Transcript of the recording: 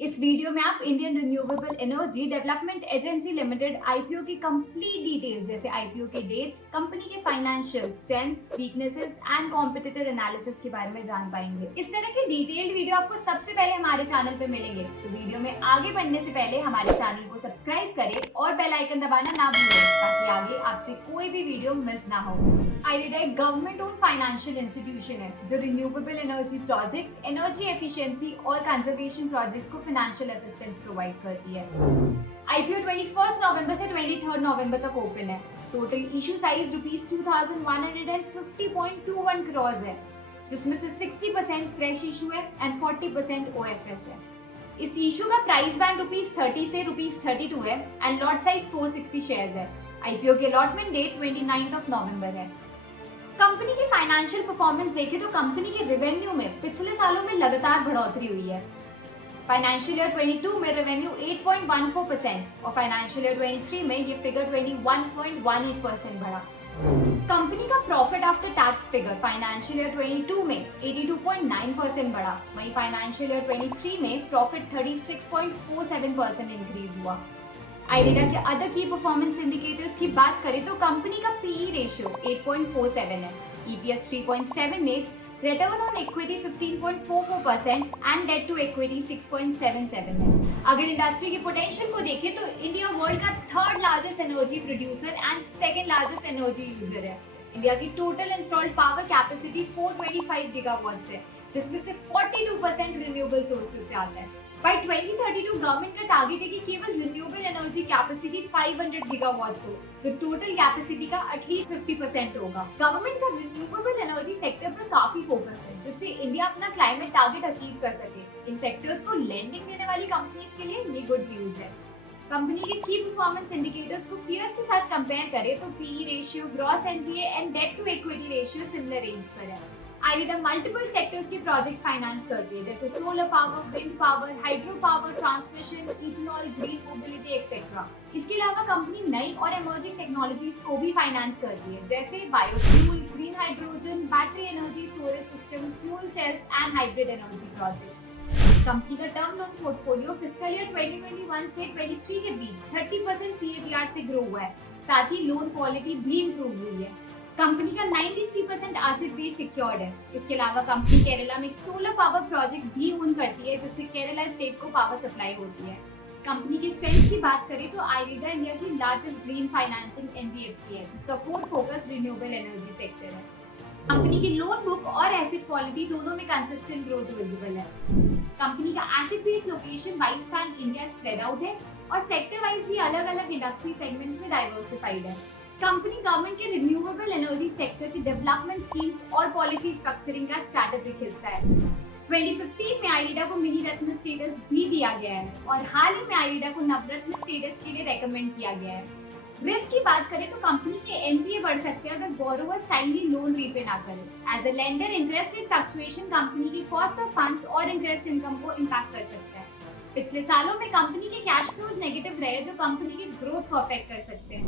इस वीडियो में आप Indian renewable energy development agency limited IPO की कंप्लीट डिटेल्स जैसे आईपीओ की डेट्स, कंपनी के financial strengths, weaknesses and competitor analysis के बारे में जान पाएंगे। इस तरह के डिटेल्ड वीडियो आपको सबसे पहले हमारे चैनल पे मिलेंगे, तो वीडियो में आगे बढ़ने से पहले हमारे चैनल को सब्सक्राइब करें और बेल आइकन दबाना ना भूलें ताकि आगे आपसे कोई भी वीडियो मिस ना हो। आईरेडा एक गवर्नमेंट ओन फाइनेंशियल इंस्टीट्यूशन है जो renewable energy projects, energy efficiency और कंजर्वेशन प्रोजेक्ट्स को फाइनेंशियल असिस्टेंस प्रोवाइड करती है। आईपीओ 21 नवंबर से 23 नवंबर तक ओपन है। टोटल इशू साइज ₹2150.21 करोड़ है, जिसमें से 60% फ्रेश इशू है एंड 40% ओएफएस है। इस इशू का प्राइस बैंड ₹30 से ₹32 है एंड लॉट साइज 460 शेयर्स है। आईपीओ की अलॉटमेंट डेट 29 नवंबर है। कंपनी की फाइनेंशियल परफॉर्मेंस देखें तो कंपनी के रेवेन्यू में पिछले सालों में लगातार बढ़ोतरी हुई है। फाइनेंशियल ईयर 22 में रेवेन्यू 8.14% और फाइनेंशियल ईयर 23 में ये फिगर 21.18% बढ़ा। कंपनी का profit after tax figure financial year 22 में 82.9% बढ़ा, वहीं फाइनेंशियल ईयर 23 में प्रॉफिट 36.47% इंक्रीज हुआ। आईरेडा के अदर की परफॉर्मेंस इंडिकेटर्स की बात करें तो कंपनी का पीई रेशियो 8.47 है, EPS 3.78, return on equity 15.44% and debt to equity 6.77 है। अगर इंडस्ट्री की पोटेंशियल को देखें तो इंडिया वर्ल्ड का third largest energy producer and second largest energy user है। इंडिया की total installed power capacity 425 gigawatts है, जिसमें से 42% रिन्यूएबल सोर्सेज से आता है। By 2032 गवर्नमेंट का टारगेट है कि केवल रिन्यूएबल एनर्जी कैपेसिटी 500 गीगावाट्स हो, जो टोटल कैपेसिटी का एटलीस्ट 50% होगा। गवर्नमेंट का रिन्यूएबल एनर्जी सेक्टर पर काफी फोकस है, जिससे इंडिया अपना क्लाइमेट टारगेट अचीव कर सके। इन सेक्टर्स को लेंडिंग देने वाली कंपनीज के लिए ये गुड न्यूज है। कंपनी के की परफॉर्मेंस इंडिकेटर्स को पीयर्स के साथ कंपेयर करें तो PE ratio, gross NPA and debt to equity ratio similar range पर है। आईरेडा मल्टीपल सेक्टर्स के प्रोजेक्ट्स फाइनेंस करती है, जैसे solar power, wind power, hydro power, transmission, ethanol, green mobility etcetera. इसके अलावा कंपनी नई और इमर्जिंग टेक्नोलॉजीज को भी फाइनेंस करती है, जैसे biofuel, green hydrogen, battery energy storage system, fuel cells and hybrid energy projects. Company का term loan portfolio fiscal year 2021 से 23 के बीच 30% सीएजीआर से ग्रो हुआ है। साथ ही लोन क्वालिटी भी इंप्रूव हुई है। कंपनी का 93% एसेट बेस सिक्योर्ड है। इसके अलावा कंपनी केरला में एक सोलर पावर प्रोजेक्ट भी ओन करती है, जिससे केरला स्टेट को पावर सप्लाई होती है। कंपनी की स्ट्रेंथ की बात करें तो आईरेडा इंडिया की लार्जेस्ट ग्रीन फाइनेंसिंग एनबीएफसी है, जिसका core focus renewable energy sector है। कंपनी की लोन बुक और एसेट क्वालिटी दोनों में कंसिस्टेंट ग्रोथ विजिबल है। कंपनी का asset base location wise pan India spread out है और सेक्टर वाइज भी अलग अलग इंडस्ट्री सेगमेंट्स में डाइवर्सिफाइड है। कंपनी गवर्नमेंट के रिन्यूएबल एनर्जी सेक्टर की डेवलपमेंट स्कीम्स और पॉलिसी स्ट्रक्चरिंग का स्ट्रैटेजिक हिस्सा है। 2015 में आईरेडा को मिनी रत्न स्टेटस भी दिया गया है और हाल ही में आईरेडा को नवरत्न स्टेटस के लिए रेकमेंड किया गया है। रिस्क की बात करें तो कंपनी के एनपीए बढ़ सकते हैं अगर बोरोवर्स टाइमली लोन रीपे ना करें। As a lender, interest rate fluctuation company की कॉस्ट ऑफ फंड्स और इंटरेस्ट इनकम को इम्पैक्ट कर सकता है। पिछले सालों में कंपनी के कैश फ्लोज नेगेटिव रहे, जो कंपनी की ग्रोथ को अफेक्ट कर सकते हैं।